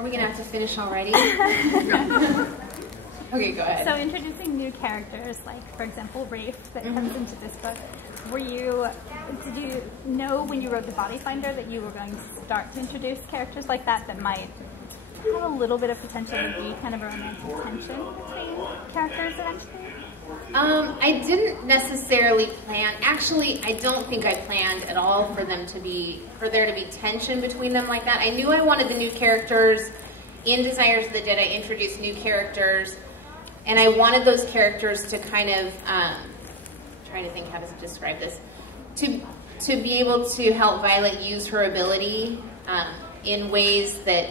Are we going to have to finish already? Okay, go ahead. So introducing new characters, like, for example, Rafe, that comes into this book, did you know when you wrote The Body Finder that you were going to start to introduce characters like that might have a little bit of potential to be kind of a romantic tension between characters eventually? I didn't necessarily plan. Actually, I don't think I planned at all for there to be tension between them like that. I knew I wanted the new characters. In Desires of the Dead, I introduced new characters, and I wanted those characters to kind of, trying to think how to describe this, to be able to help Violet use her ability in ways that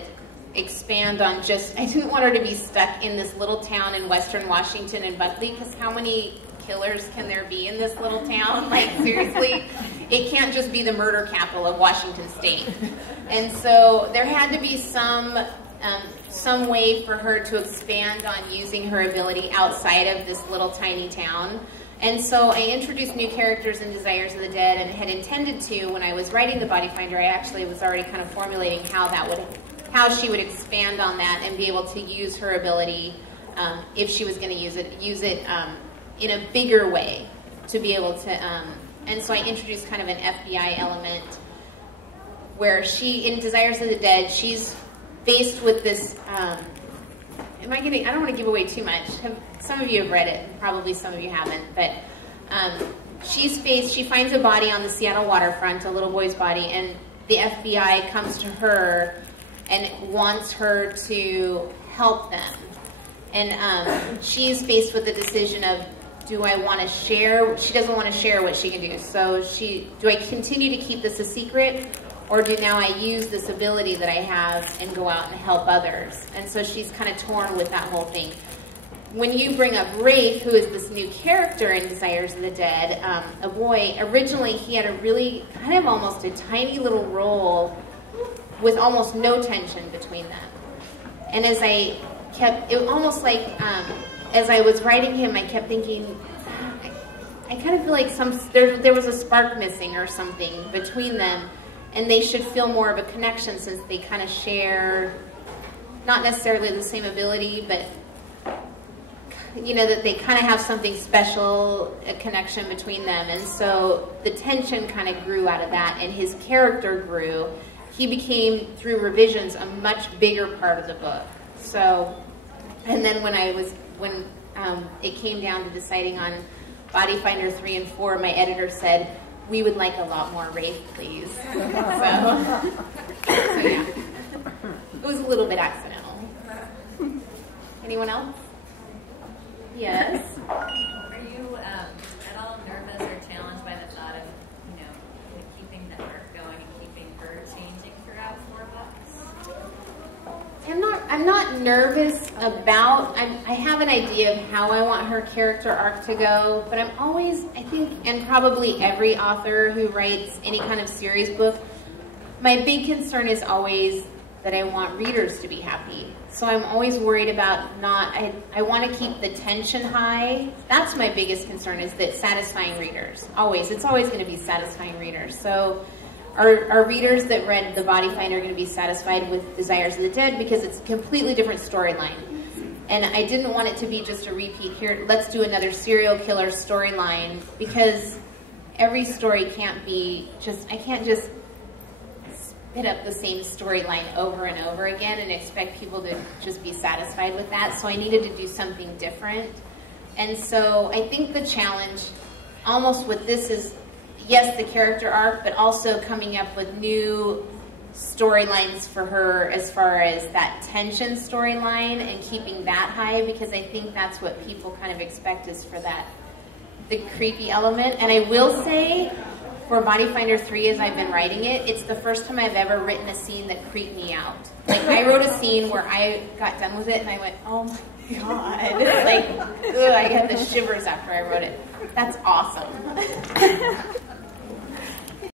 expand on just, I didn't want her to be stuck in this little town in western Washington and Buckley, because how many killers can there be in this little town? Like, seriously, it can't just be the murder capital of Washington State. And so there had to be some way for her to expand on using her ability outside of this little tiny town. And so I introduced new characters in Desires of the Dead, and had intended to, when I was writing The Body Finder, I actually was already kind of formulating how she would expand on that and be able to use her ability, if she was going to use it in a bigger way to be able to, and so I introduced kind of an FBI element where in Desires of the Dead, she's faced with this, I don't want to give away too much. Some of you have read it, probably some of you haven't, but she finds a body on the Seattle waterfront, a little boy's body, and the FBI comes to her and wants her to help them. And she's faced with the decision of, do I want to share? She doesn't want to share what she can do. So do I continue to keep this a secret, or do now I use this ability that I have and go out and help others? And so she's kind of torn with that whole thing. When you bring up Rafe, who is this new character in Desires of the Dead, a boy, originally he had a really kind of almost a tiny little role with almost no tension between them. And as I kept, it almost like, as I was writing him, I kept thinking, I kind of feel like there was a spark missing or something between them, and they should feel more of a connection since they kind of share, not necessarily the same ability, but you know, that they kind of have something special, a connection between them. And so the tension kind of grew out of that, and his character grew. He became, through revisions, a much bigger part of the book. So, and then when it came down to deciding on Body Finder 3 and 4, my editor said, we would like a lot more Rafe, please. So yeah, it was a little bit accidental. Anyone else? Yes? Are you at all nervous or challenged by the thought of, keeping the arc going and keeping her changing throughout 4 books? I'm not nervous about, I have an idea of how I want her character arc to go, but I'm always, I think, and probably every author who writes any kind of series book, my big concern is always that I want readers to be happy. So I'm always worried about I want to keep the tension high. That's my biggest concern, is that satisfying readers. Always. It's always going to be satisfying readers. So our readers that read The Body Finder are going to be satisfied with Desires of the Dead because it's a completely different storyline. And I didn't want it to be just a repeat here. Let's do another serial killer storyline, because every story can't be I can't just spit up the same storyline over and over again and expect people to just be satisfied with that. So I needed to do something different. And so I think the challenge almost with this is, yes, the character arc, but also coming up with new storylines for her as far as that tension storyline and keeping that high, because I think that's what people kind of expect, is for the creepy element. And I will say, for Body Finder 3, as I've been writing it, it's the first time I've ever written a scene that creeped me out. Like, I wrote a scene where I got done with it and I went, oh my God. Like, ugh, I got the shivers after I wrote it. That's awesome.